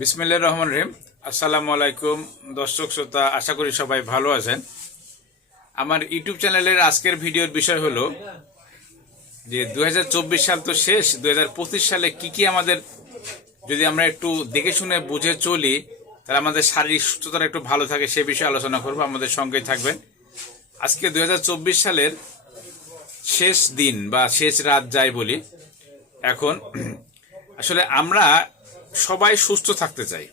বিসমিল্লা রহমান রহিম। আসসালামু আলাইকুম দর্শক শ্রোতা, আশা করি সবাই ভালো আছেন। আমার ইউটিউব চ্যানেলের আজকের ভিডিওর বিষয় হলো যে দু হাজার চব্বিশ সাল তো শেষ দু হাজার পঁচিশ সালে কি কি আমাদের যদি আমরা একটু দেখে শুনে বুঝে চলি, তাহলে আমাদের শারীরিক সুস্থতাটা একটু ভালো থাকে, সে বিষয়ে আলোচনা করব, আমাদের সঙ্গেই থাকবেন। আজকে দুই হাজার চব্বিশ সালের শেষ দিন বা শেষ রাত যাই বলি, এখন আসলে আমরা সবাই সুস্থ থাকতে চাই।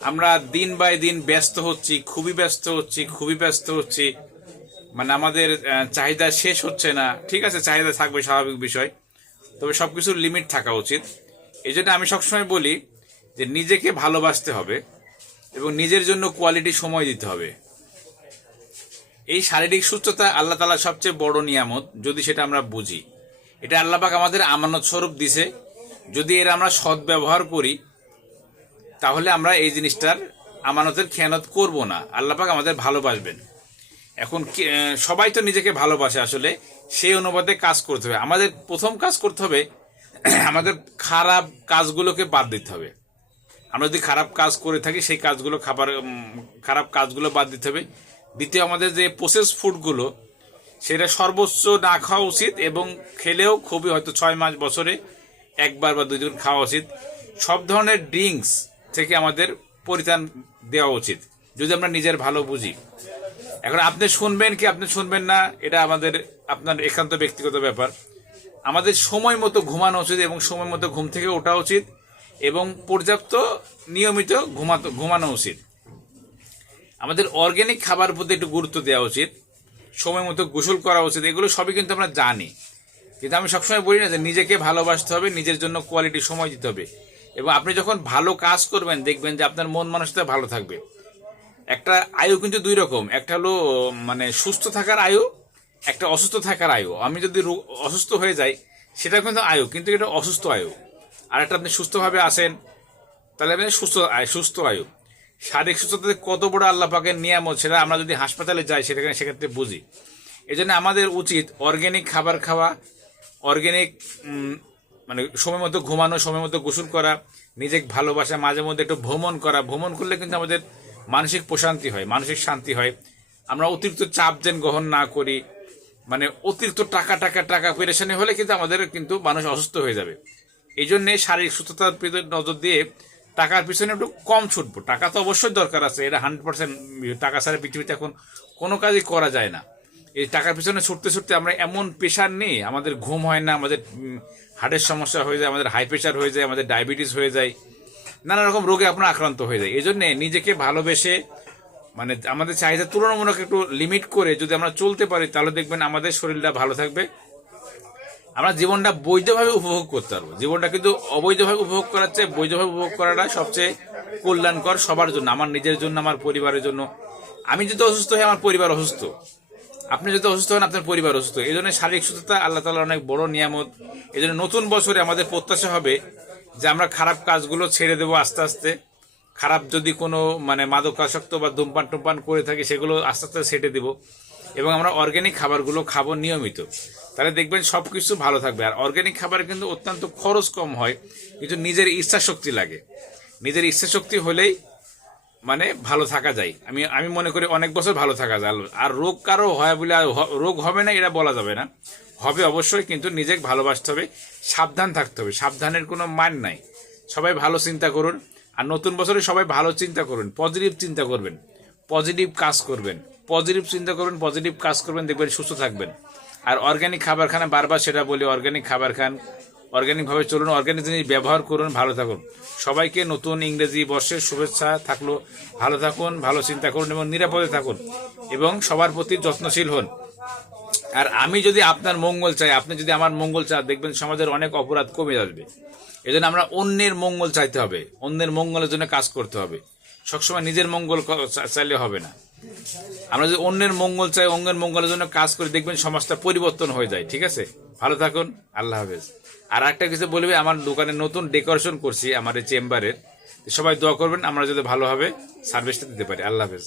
আমরা দিন বাই দিন ব্যস্ত হচ্ছি, খুবই ব্যস্ত হচ্ছি, খুবই ব্যস্ত হচ্ছি। মানে আমাদের চাহিদা শেষ হচ্ছে না। ঠিক আছে, চাহিদা থাকবে, স্বাভাবিক বিষয়। তবে সব কিছুর লিমিট থাকা উচিত। এই জন্য আমি সবসময় বলি যে নিজেকে ভালোবাসতে হবে এবং নিজের জন্য কোয়ালিটি সময় দিতে হবে। এই শারীরিক সুস্থতা আল্লাহ তালা সবচেয়ে বড় নিয়ামত, যদি সেটা আমরা বুঝি। এটা আল্লাহ পাক আমাদের আমানত স্বরূপ দিছে। যদি এর আমরা সৎ ব্যবহার করি, তাহলে আমরা এই জিনিসটার আমানতের খেয়ানত করব না। আল্লাহ পাক আমাদের ভালোবাসবেন। এখন সবাই তো নিজেকে ভালোবাসে আসলে, সেই অনুপাতে কাজ করতে হবে। আমাদের প্রথম কাজ করতে হবে, আমাদের খারাপ কাজগুলোকে বাদ দিতে হবে। আমরা যদি খারাপ কাজ করে থাকি, সেই কাজগুলো খাবার খারাপ কাজগুলো বাদ দিতে হবে। দ্বিতীয়, আমাদের যে প্রসেস ফুডগুলো সেটা সর্বোচ্চ না খাওয়া উচিত এবং খেলেও খুবই হয়তো ছয় মাস বছরে একবার বা দুইজন খাওয়া উচিত। সব ধরনের ড্রিঙ্কস থেকে আমাদের পরিত্রাণ দেওয়া উচিত, যদি আমরা নিজের ভালো বুঝি। এখন আপনি শুনবেন কি আপনি শুনবেন না, এটা আমাদের, আপনার একান্ত ব্যক্তিগত ব্যাপার। আমাদের সময় মতো ঘুমানো উচিত এবং সময় মতো ঘুম থেকে ওঠা উচিত এবং পর্যাপ্ত নিয়মিত ঘুমাতো, ঘুমানো উচিত। আমাদের অর্গ্যানিক খাবার প্রতি একটু গুরুত্ব দেওয়া উচিত, সময় মতো গোসল করা উচিত, এগুলো সবই কিন্তু আমরা জানি। কিন্তু আমি সবসময় বলি না যে নিজেকে ভালোবাসতে হবে, নিজের জন্য কোয়ালিটি সময় দিতে হবে। এবং আপনি যখন ভালো কাজ করবেন, দেখবেন যে আপনার মন মানুষটা ভালো থাকবে। একটা আয়ু কিন্তু দুই রকম। একটা হলো মানে সুস্থ থাকার আয়ু, একটা অসুস্থ থাকার আয়ু। আমি যদি অসুস্থ হয়ে যাই সেটা কিন্তু আয়ু, কিন্তু এটা অসুস্থ আয়ু। আর একটা আপনি সুস্থভাবে আসেন তাহলে আপনি সুস্থ, আয়ু সুস্থ আয়ু। শারীরিক সুস্থতাতে কত বড় আল্লাহ পাকের নিয়ামত, সেটা আমরা যদি হাসপাতালে যাই সেটাকে সেক্ষেত্রে বুঝি। এই জন্য আমাদের উচিত অর্গ্যানিক খাবার খাওয়া অর্গ্যানিক মানে সময় মতো ঘুমানো সময় মতো গোসল করা, নিজেকে ভালোবাসা, মাঝে মধ্যে একটু ভ্রমণ করা, ভ্রমণ করলে কিন্তু আমাদের মানসিক প্রশান্তি হয়, মানসিক শান্তি হয়। আমরা অতিরিক্ত চাপ যেন গ্রহণ না করি মানে অতিরিক্ত টাকা টাকা টাকা পেরেশানি হলে কিন্তু আমাদের কিন্তু মানুষ অসুস্থ হয়ে যাবে। এই জন্যে শারীরিক সুস্থতার পিছনে নজর দিয়ে টাকার পিছনে একটু কম ছুটবো। টাকা তো অবশ্যই দরকার আছে, এটা হান্ড্রেড পার্সেন্ট টাকা ছাড়া পৃথিবীতে এখন কোনো কাজই করা যায় না। এই টাকার পিছনে ছুটতে ছুটতে আমরা এমন প্রেশার নেই, আমাদের ঘুম হয় না, আমাদের হার্টের সমস্যা হয়ে যায়, আমাদের হাই প্রেশার হয়ে যায়, আমাদের ডায়াবেটিস হয়ে যায়, নানা রকম রোগে আপনার আক্রান্ত হয়ে যায় এই জন্যে নিজেকে ভালোবেসে মানে আমাদের চাহিদা তুলনামূলক একটু লিমিট করে যদি আমরা চলতে পারি, তাহলে দেখবেন আমাদের শরীরটা ভালো থাকবে। আমরা জীবনটা বৈধভাবে উপভোগ করতে পারব। জীবনটা কিন্তু অবৈধভাবে উপভোগ করার চেয়ে বৈধভাবে উপভোগ করাটা সবচেয়ে কল্যাণকর সবার জন্য, আমার নিজের জন্য, আমার পরিবারের জন্য। আমি যদি অসুস্থ হই, আমার পরিবার অসুস্থ। আপনি যদি অসুস্থ হন, আপনার পরিবার অসুস্থ। এই জন্য শারীরিক সুস্থতা আল্লাহ তালার অনেক বড় নিয়ামত। এই জন্য নতুন বছরে আমাদের প্রত্যাশা হবে যে আমরা খারাপ কাজগুলো ছেড়ে দেবো আস্তে আস্তে। খারাপ যদি কোনো মানে মাদকাসক্ত বা ধূমপান টুমপান করে থাকি, সেগুলো আস্তে আস্তে সেটে দিব। এবং আমরা অর্গ্যানিক খাবারগুলো খাব নিয়মিত। তাহলে দেখবেন সব কিছু ভালো থাকবে। আর অর্গ্যানিক খাবার কিন্তু অত্যন্ত খরচ কম হয়। কিন্তু নিজের ইচ্ছা শক্তি লাগে। নিজের ইচ্ছা শক্তি হলেই মানে ভালো থাকা যায়। আমি আমি মনে করি অনেক বছর ভালো থাকা যায়। আর রোগ কারও হয় বলে রোগ হবে না, এটা বলা যাবে না। হবে অবশ্যই, কিন্তু নিজেকে ভালোবাসতে হবে, সাবধান থাকতে হবে। সাবধানের কোনো মান নাই। সবাই ভালো চিন্তা করুন। আর নতুন বছরে সবাই ভালো চিন্তা করুন। পজিটিভ চিন্তা করবেন। পজিটিভ কাজ করবেন। পজিটিভ চিন্তা করবেন পজিটিভ কাজ করবেন, দেখবেন সুস্থ থাকবেন। আর অর্গ্যানিক খাবার খান বারবার সেটা বলি অর্গ্যানিক খাবার খান। অর্গ্যানিকভাবে চলুন অর্গ্যানিক জিনিস ব্যবহার করুন, ভালো থাকুন। সবাইকে নতুন ইংরেজি বর্ষের শুভেচ্ছা থাকল। ভালো থাকুন, ভালো চিন্তা করুন এবং নিরাপদে থাকুন এবং সবার প্রতি যত্নশীল হন। আর আমি যদি আপনার মঙ্গল চাই, আপনি যদি আমার মঙ্গল চান, দেখবেন সমাজের অনেক অপরাধ কমে আসবে এই জন্য আমরা অন্যের মঙ্গল চাইতে হবে। অন্যের মঙ্গলের জন্য কাজ করতে হবে। সবসময় নিজের মঙ্গল চাইলে হবে না। আমরা যদি অন্যের মঙ্গল চাই অন্যের মঙ্গলের জন্য কাজ করে, দেখবেন সমাজটা পরিবর্তন হয়ে যায়, ঠিক আছে? ভালো থাকুন, আল্লাহ হাফেজ। আর একটা কিছু বলবে, আমার দোকানে নতুন ডেকোরেশন করছি, আমার চেম্বারের। সবাই দোয়া করবেন, আমরা যদি ভালোভাবে সার্ভিসটা দিতে পারি, আল্লাহ হাফেজ।